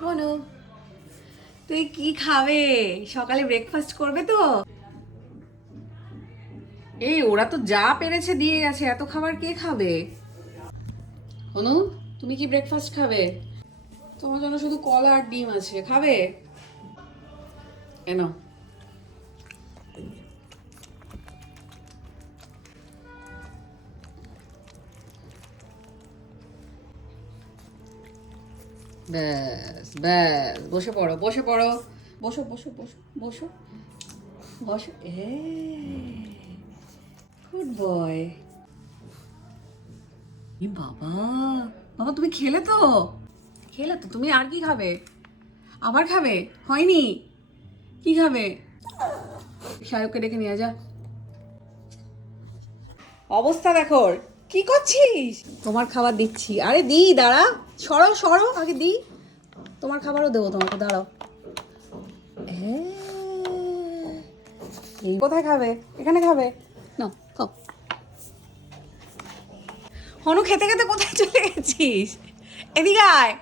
হনু, তুই কি খাবে? সকালে ব্রেকফাস্ট করবে তো? এই ওরা তো যা পেরেছে দিয়ে গেছে, এত খাবার কে খাবে? হনু, তুমি কি ব্রেকফাস্ট খাবে? তোমার জন্য শুধু কলা আর ডিম আছে, খাবে? এনো। ব্যাস ব্যাস, বসে পড়ো বসে পড়ো। বসো বসো বসো বসো বসো। Good boy. বাবা, বাবা তুমি খেলে তো? খেলে তো তুমি? আর কি খাবে? আবার খাবে? হয়নি? কি খাবে? শাহরুখকে ডেকে নিয়ে যা। অবস্থা দেখো ওর। কি করছিস? তোমার খাবার দিচ্ছি। আরে দি, দাঁড়া। সরো সরো, আগে দি। তোমার খাবারও দেবো তোমাকে, দাঁড়াও। হ্যাঁ, এই কোথায় খাবে? এখানে খাবে? না, খাও। হনু, খেতে খেতে কোথায় চলে গেছিস? এদিকে আয়।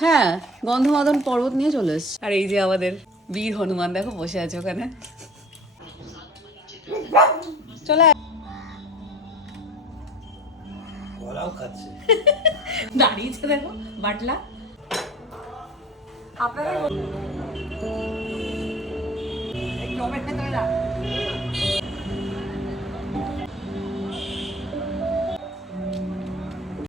হ্যাঁ, গন্ধমাদন পর্বত নিয়ে চলে এসছে। আর এই যে আমাদের বীর হনুমান, দেখো বসে আছে ওখানে। চলে আয়। কলাও খাচ্ছে। দাঁড়িয়েছে দেখো বাটলা। আপনাদের একটু অপেক্ষা করে না।